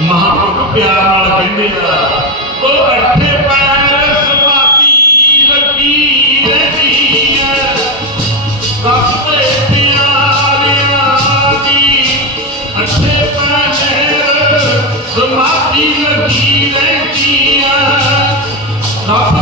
ਮਹਾਂਪੁਰਖ ਪਿਆਰ ਨਾਲ ਕਹਿੰਦੇ ਆ, ਉਹ ਅੱਠੇ ਪੈਰ ਸਮਾਤੀ ਲੱਗੀ ਰਹਿੰਦੀ ਆ। ਰੱਬੇ ਪਿਆਰਿਆਂ ਦੀ ਅੱਠੇ ਪੈਰ ਸਮਾਤੀ ਲੱਗੀ ਰਹਿੰਦੀ ਆ। ਰੱਬ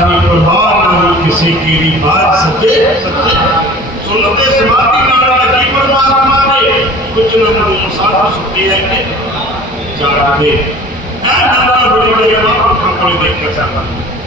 नहीं प्रभाव नहीं किसी की भी बात सच्चे सुनते समाधि नारा लगी परमात्मा ने कुछ न करो तो साधु सुखी है के जानते ऐ नंदा बड़े बड़े माँ, पखा पड़े देख कर